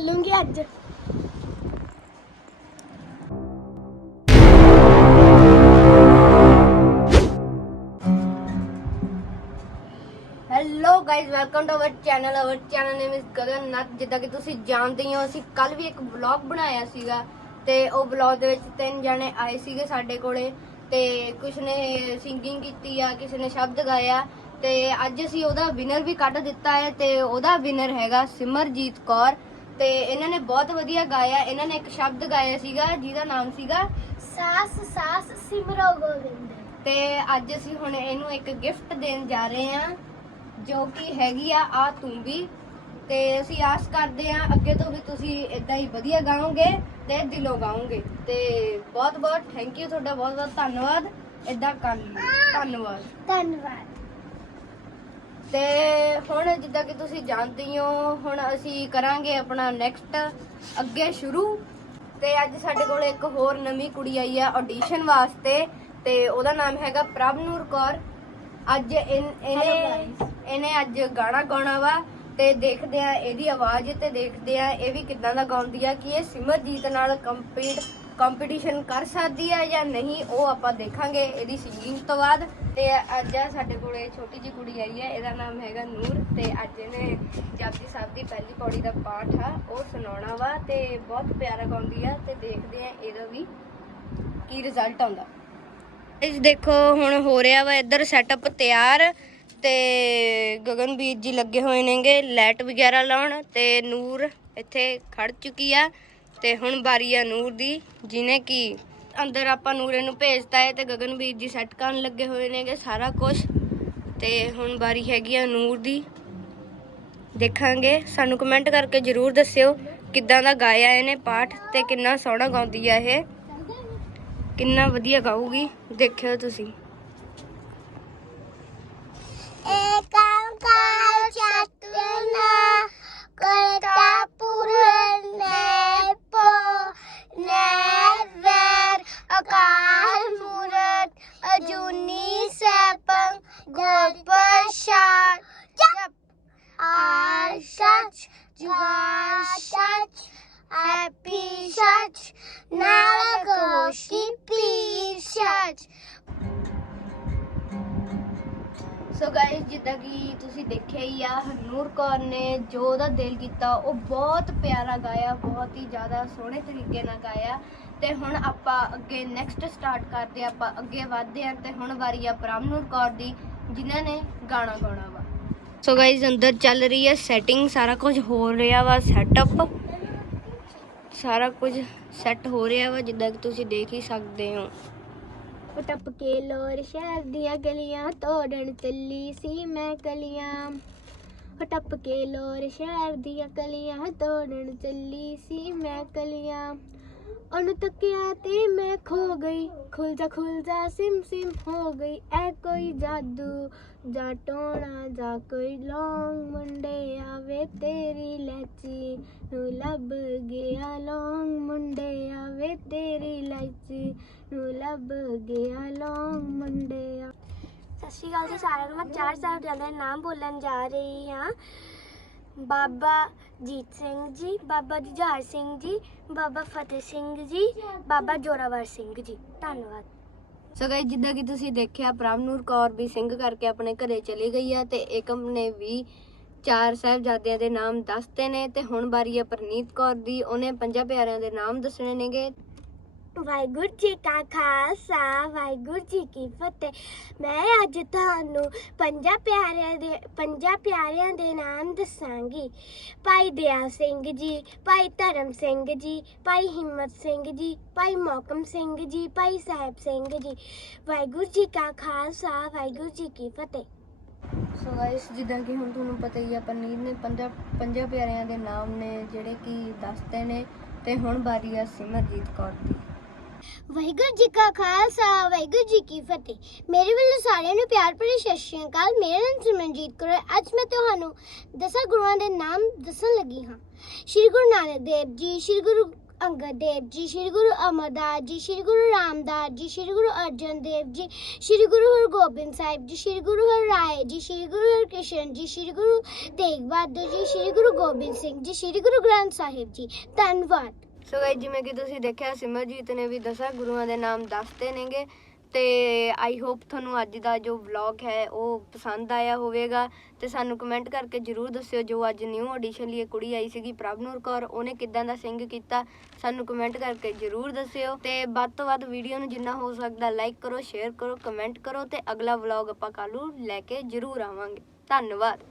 ਬੋਲੂੰਗੀ ਅੱਜ। Hello guys welcome to our channel our channel name is Gagannath ਜਿੱਦਾਂ ਕਿ ਤੁਸੀਂ ਜਾਣਦੇ ਹੀ ਹੋ, ਅਸੀਂ ਕੱਲ ਵੀ ਇੱਕ ਵਲੌਗ ਬਣਾਇਆ ਸੀਗਾ ਤੇ ਉਹ ਵਲੌਗ ਦੇ ਵਿੱਚ ਤਿੰਨ ਜਣੇ ਆਏ ਸੀਗੇ ਸਾਡੇ ਕੋਲੇ ਤੇ ਕੁਛ ਨੇ ਸਿੰਗਿੰਗ ਕੀਤੀ ਆ, ਕਿਸੇ ਨੇ ਸ਼ਬਦ ਗਾਇਆ ਤੇ ਅੱਜ ਅਸੀਂ ਉਹਦਾ ਵਿਨਰ ਵੀ ਕੱਢ ਦਿੱਤਾ ਹੈ ਤੇ ਉਹਦਾ ਵਿਨਰ ਹੈਗਾ ਸਿਮਰਜੀਤ ਕੌਰ। ਤੇ ਇਹਨਾਂ ਨੇ ਬਹੁਤ ਵਧੀਆ ਗਾਇਆ। ਇਹਨਾਂ ਨੇ ਇੱਕ ਸ਼ਬਦ ਗਾਇਆ ਸੀਗਾ ਜਿਹਦਾ ਨਾਮ ਸੀਗਾ ਸਾਸ ਸਾਸ ਸਿਮਰੋ ਗੋਵਿੰਦ। ਤੇ ਅੱਜ ਅਸੀਂ ਹੁਣ ਇਹਨੂੰ ਇੱਕ ਗਿਫਟ ਦੇਣ ਜਾ ਰਹੇ ਹਾਂ ਜੋ ਕਿ ਹੈਗੀ ਆ ਆ ਤੂੰ ਵੀ। ਤੇ ਅਸੀਂ ਆਸ ਕਰਦੇ ਹਾਂ ਅੱਗੇ ਤੋਂ ਵੀ ਤੁਸੀਂ ਇਦਾਂ ਹੀ ਵਧੀਆ ਗਾਓਗੇ ਤੇ ਦਿਲੋਂ ਗਾਓਗੇ। ਤੇ ਬਹੁਤ ਬਹੁਤ ਥੈਂਕ ਯੂ ਤੁਹਾਡਾ ਬਹੁਤ ਬਹੁਤ ਧੰਨਵਾਦ। ਇਦਾਂ ਕਰ ਲਈ ਧੰਨਵਾਦ। ਧੰਨਵਾਦ। ਤੇ ਹੁਣ ਜਿੱਦਾਂ ਕਿ ਤੁਸੀਂ ਜਾਣਦੇ ਹੀ ਹੋ ਹੁਣ ਅਸੀਂ ਕਰਾਂਗੇ ਆਪਣਾ ਨੈਕਸਟ ਅੱਗੇ ਸ਼ੁਰੂ। ਤੇ ਅੱਜ ਸਾਡੇ ਕੋਲ ਇੱਕ ਹੋਰ ਨਵੀਂ ਕੁੜੀ ਆਈ ਆ ਆਡੀਸ਼ਨ ਵਾਸਤੇ ਤੇ ਉਹਦਾ ਨਾਮ ਹੈਗਾ ਪ੍ਰਭਨੂਰ ਕੌਰ। ਅੱਜ ਇਨ- ਇਹਨੇ ਇਹਨੇ ਅੱਜ ਗਾਣਾ ਗਾਉਣਾ ਵਾ ਤੇ ਦੇਖਦੇ ਆ ਇਹਦੀ ਆਵਾਜ਼ ਤੇ ਦੇਖਦੇ ਆ ਇਹ ਵੀ ਕਿੱਦਾਂ ਦਾ ਗਾਉਂਦੀ ਆ ਕਿ ਇਹ ਸਿਮਰਜੀਤ ਨਾਲ ਕੰਪੀਟ ਕੰਪੀਟੀਸ਼ਨ ਕਰ ਸਕਦੀ ਹੈ ਜਾਂ ਨਹੀਂ, ਉਹ ਆਪਾਂ ਦੇਖਾਂਗੇ ਇਹਦੀ ਸਿੰਗਿੰਗ ਤੋਂ ਬਾਅਦ। ਤੇ ਅੱਜ ਆ ਸਾਡੇ ਕੋਲੇ ਛੋਟੀ ਜਿਹੀ ਕੁੜੀ ਆਈ ਹੈ, ਇਹਦਾ ਨਾਮ ਹੈਗਾ ਨੂਰ ਤੇ ਅੱਜ ਇਹਨੇ ਜਪਜੀ ਸਾਹਿਬ ਦੀ ਪਹਿਲੀ ਪੌੜੀ ਦਾ ਪਾਠ ਆ, ਉਹ ਸੁਣਾਉਣਾ ਵਾ ਤੇ ਬਹੁਤ ਪਿਆਰਾ ਗਾਉਂਦੀ ਆ ਤੇ ਦੇਖਦੇ ਆ ਇਹਦਾ ਵੀ ਕੀ ਰਿਜ਼ਲਟ ਆਉਂਦਾ। ਇਸ ਦੇਖੋ, ਹੁਣ ਹੋ ਰਿਹਾ ਵਾ ਇੱਧਰ ਸੈਟਅਪ ਤਿਆਰ ਤੇ ਗਗਨਵੀਰ ਜੀ ਲੱਗੇ ਹੋਏ ਨੇਗੇ ਲਾਈਟ ਵਗੈਰਾ ਲਾਉਣ ਤੇ ਨੂਰ ਇੱਥੇ ਖੜ ਚੁੱਕੀ ਆ। ਤੇ ਹੁਣ ਵਾਰੀ ਆ ਨੂਰ ਦੀ, ਜਿਨੇ ਕਿ ਅੰਦਰ ਆਪਾਂ ਨੂਰੇ ਨੂੰ ਭੇਜਤਾ ਹੈ ਤੇ ਗਗਨਵੀਰ ਜੀ ਸੈੱਟ ਕਰਨ ਲੱਗੇ ਹੋਏ ਨੇਗੇ ਸਾਰਾ ਕੁਝ ਤੇ ਹੁਣ ਵਾਰੀ ਹੈਗੀ ਆ ਨੂਰ ਦੀ। ਦੇਖਾਂਗੇ, ਸਾਨੂੰ ਕਮੈਂਟ ਕਰਕੇ ਜਰੂਰ ਦੱਸਿਓ ਕਿੱਦਾਂ ਦਾ ਗਾਇਆ ਇਹਨੇ ਪਾਠ ਤੇ ਕਿੰਨਾ ਸੋਹਣਾ ਗਾਉਂਦੀ ਆ ਇਹ। ਕਿੰਨਾ ਵਧੀਆ ਗਾਊਗੀ, ਦੇਖਿਓ ਤੁਸੀਂ। ਏਕੰਕਾਰ ਚਤੁਰਨਾ ਸੱਚ ਸੱਚ ਹੈਪੀ ਸੱਚ ਨਾਨਕ ਹੋਸ਼ੀ ਪੀ ਸੱਚ ਸੋ ਗਾਇਸ ਜਿੱਦਾਂ ਕਿ ਤੁਸੀਂ ਦੇਖਿਆ ਹੀ ਆ, ਹਨੂਰ ਕੌਰ ਨੇ ਜੋ ਉਹਦਾ ਦਿਲ ਕੀਤਾ, ਉਹ ਬਹੁਤ ਪਿਆਰਾ ਗਾਇਆ, ਬਹੁਤ ਹੀ ਜ਼ਿਆਦਾ ਸੋਹਣੇ ਤਰੀਕੇ ਨਾਲ ਗਾਇਆ। ਤੇ ਹੁਣ ਆਪਾਂ ਅੱਗੇ ਨੈਕਸਟ ਸਟਾਰਟ ਕਰਦੇ ਆਪਾਂ ਅੱਗੇ ਵਧਦੇ ਹਾਂ ਤੇ ਹੁਣ ਵਾਰੀ ਆ ਪ੍ਰਾਮਨੂਰ ਕੌਰ ਦੀ, ਜਿਨ੍ਹਾਂ ਨੇ ਗਾਣਾ ਗਾਉਣਾ ਵਾ। ਸੋ ਗਾਇਸ ਅੰਦਰ ਚੱਲ ਰਹੀ ਹੈ ਸੈਟਿੰਗ ਸਾਰਾ ਕੁਝ ਹੋ ਰਿਹਾ ਵਾ ਸੈਟਅਪ ਸਾਰਾ ਕੁਝ ਸੈੱਟ ਹੋ ਰਿਹਾ ਵਾ, ਜਿੱਦਾਂ ਕਿ ਤੁਸੀਂ ਦੇਖ ਹੀ ਸਕਦੇ ਹੋ। ਟੱਪ ਕੇ ਲੋਰ ਸ਼ਹਿਰ ਦੀਆਂ ਗਲੀਆਂ ਤੋੜਨ ਚੱਲੀ ਸੀ ਮੈਂ ਕਲੀਆਂ। ਉਹ ਟੱਪ ਕੇ ਲੋਰ ਸ਼ਹਿਰ ਦੀਆਂ ਗਲੀਆਂ ਤੋੜਨ ਚੱਲੀ ਸੀ ਮੈਂ ਕਲੀਆਂ। ਉਹਨੂੰ ਤੱਕਿਆ ਤੇ ਮੈਂ ਖੋ ਗਈ। ਖੁੱਲ ਜਾ ਖੁੱਲ ਜਾ, ਸਿਮ ਸਿਮ ਹੋ ਗਈ। ਐ ਕੋਈ ਜਾਦੂ, ਜਾਂ ਟੋਣਾ, ਜਾ ਕੋਈ ਲੌਂਗ ਮੁੰਡੇ ਆਵੇ ਤੇਰੀ ਲੈਚੀ ਨੂੰ ਲੱਭ ਗਿਆ। ਲੌਂਗ ਮੁੰਡੇ ਆਵੇ ਤੇਰੀ ਲੈਚੀ ਨੂੰ ਲੱਭ ਗਿਆ। ਲੌਂਗ ਮੁੰਡੇ ਸਤਿ ਸ਼੍ਰੀ ਅਕਾਲ ਜੀ ਸਾਰਿਆਂ ਨੂੰ। ਮੈਂ ਚਾਰ ਸਾਹਿਬਜ਼ਾਦਿਆਂ ਦੇ ਨਾਮ ਬੋਲਣ ਜਾ ਰਹੀ ਹਾਂ। ਬਾਬਾ ਜੀਤ ਸਿੰਘ ਜੀ, ਬਾਬਾ ਜੁਝਾਰ ਸਿੰਘ ਜੀ, ਬਾਬਾ ਫਤਿਹ ਸਿੰਘ ਜੀ, ਬਾਬਾ ਜੋਰਾਵਰ ਸਿੰਘ ਜੀ। ਧੰਨਵਾਦ। ਸੋ ਗਾਇਸ ਜਿੱਦਾਂ ਕਿ ਤੁਸੀਂ ਦੇਖਿਆ ਪ੍ਰਭਨੂਰ ਕੌਰ ਵੀ ਸਿੰਘ ਕਰਕੇ ਆਪਣੇ ਘਰੇ ਚਲੀ ਗਈ ਆ ਤੇ ਏਕਮ ਨੇ ਵੀ ਚਾਰ ਸਾਹਿਬਜ਼ਾਦਿਆਂ ਦੇ ਨਾਮ ਦੱਸਤੇ ਨੇ ਤੇ ਹੁਣ ਵਾਰੀ ਆ ਪ੍ਰਨੀਤ ਕੌਰ ਦੀ। ਉਹਨੇ ਪੰਜਾਂ ਪਿਆਰਿਆਂ ਦੇ ਨਾਮ ਦੱਸਣੇ ਨੇਗੇ। ਵਾਹਿਗੁਰੂ ਜੀ ਕਾ ਖਾਲਸਾ, ਵਾਹਿਗੁਰੂ ਜੀ ਕੀ ਫਤਿਹ। ਮੈਂ ਅੱਜ ਤੁਹਾਨੂੰ ਪੰਜਾਂ ਪਿਆਰਿਆਂ ਦੇ, ਪੰਜਾਂ ਪਿਆਰਿਆਂ ਦੇ ਨਾਮ ਦੱਸਾਂਗੀ। ਭਾਈ ਦਇਆ ਸਿੰਘ ਜੀ, ਭਾਈ ਧਰਮ ਸਿੰਘ ਜੀ, ਭਾਈ ਹਿੰਮਤ ਸਿੰਘ ਜੀ, ਭਾਈ ਮੌਕਮ ਸਿੰਘ ਜੀ, ਭਾਈ ਸਾਹਿਬ ਸਿੰਘ ਜੀ। ਵਾਹਿਗੁਰੂ ਜੀ ਕਾ ਖਾਲਸਾ, ਵਾਹਿਗੁਰੂ ਜੀ ਕੀ ਫਤਿਹ। ਸੋ ਗਾਇਸ ਜਿੱਦਾਂ ਕਿ ਹੁਣ ਤੁਹਾਨੂੰ ਪਤਾ ਹੀ ਆ ਪ੍ਰਨੀਤ ਨੇ ਪੰਜਾਂ ਪੰਜਾਂ ਪਿਆਰਿਆਂ ਦੇ ਨਾਮ ਨੇ, ਜਿਹੜੇ ਕਿ ਦੱਸਦੇ ਨੇ, ਤੇ ਹੁਣ ਬਾਰੀ ਆ ਸਿਮਰਜੀਤ ਕੌਰ ਦੀ। ਵਾਹਿਗੁਰੂ ਜੀ ਕਾ ਖਾਲਸਾ ਵਾਹਿਗੁਰੂ ਜੀ ਕੀ ਫਤਿਹ ਮੇਰੇ ਵੱਲੋਂ ਸਾਰਿਆਂ ਨੂੰ ਪਿਆਰ ਭਰੀ ਸਤਿ ਸ਼੍ਰੀ ਅਕਾਲ ਮੇਰਾ ਨਾਮ ਸਿਮਰਨਜੀਤ ਕੌਰ ਹੈ ਅੱਜ ਮੈਂ ਤੁਹਾਨੂੰ ਦਸਾਂ ਗੁਰੂਆਂ ਦੇ ਨਾਮ ਦੱਸਣ ਲੱਗੀ ਹਾਂ ਸ਼੍ਰੀ ਗੁਰੂ ਨਾਨਕ ਦੇਵ ਜੀ ਸ਼੍ਰੀ ਗੁਰੂ ਅੰਗਦ ਦੇਵ ਜੀ ਸ਼੍ਰੀ ਗੁਰੂ ਅਮਰਦਾਸ ਜੀ ਸ਼੍ਰੀ ਗੁਰੂ ਰਾਮਦਾਸ ਜੀ ਸ਼੍ਰੀ ਗੁਰੂ ਅਰਜਨ ਦੇਵ ਜੀ ਸ਼੍ਰੀ ਗੁਰੂ ਹਰਗੋਬਿੰਦ ਸਾਹਿਬ ਜੀ ਸ਼੍ਰੀ ਗੁਰੂ ਹਰਰਾਏ ਜੀ ਸ਼੍ਰੀ ਗੁਰੂ ਹਰਕ੍ਰਿਸ਼ਨ ਜੀ ਸ਼੍ਰੀ ਗੁਰੂ ਤੇਗ ਬਹਾਦਰ ਜੀ ਸ਼੍ਰੀ ਗੁਰੂ ਗੋਬਿੰਦ ਸਿੰਘ ਜੀ ਸ਼੍ਰੀ ਗੁਰੂ ਗ੍ਰੰਥ ਸਾਹਿਬ ਜੀ ਧੰਨਵਾਦ ਸੋ ਗਾਇਸ ਜਿਵੇਂ ਕਿ ਤੁਸੀਂ ਦੇਖਿਆ, ਸਿਮਰਜੀਤ ਨੇ ਵੀ ਦਸਾਂ ਗੁਰੂਆਂ ਦੇ ਨਾਮ ਦੱਸਦੇ ਨੇਗੇ। ਤੇ ਆਈ ਹੋਪ ਤੁਹਾਨੂੰ ਅੱਜ ਦਾ ਜੋ ਵਲੌਗ ਹੈ, ਉਹ ਪਸੰਦ ਆਇਆ ਹੋਵੇਗਾ। ਤੇ ਸਾਨੂੰ ਕਮੈਂਟ ਕਰਕੇ ਜਰੂਰ ਦੱਸਿਓ ਜੋ ਅੱਜ ਨਿਊ ਆਡੀਸ਼ਨ ਲਈ ਕੁੜੀ ਆਈ ਸੀਗੀ, ਪ੍ਰਭਨੂਰ ਕੌਰ। ਉਹਨੇ ਕਿੱਦਾਂ ਦਾ ਸਿੰਗ ਕੀਤਾ, ਸਾਨੂੰ ਕਮੈਂਟ ਕਰਕੇ ਜਰੂਰ ਦੱਸਿਓ। ਤੇ ਵੱਧ ਤੋਂ ਵੱਧ ਵੀਡੀਓ ਨੂੰ ਜਿੰਨਾ ਹੋ ਸਕਦਾ ਲਾਈਕ ਕਰੋ ਸ਼ੇਅਰ ਕਰੋ ਕਮੈਂਟ ਕਰੋ। ਤੇ ਅਗਲਾ ਵਲੌਗ ਆਪਾਂ ਕੱਲ੍ਹ ਨੂੰ ਲੈ ਕੇ ਜਰੂਰ ਆਵਾਂਗੇ। ਧੰਨਵਾਦ।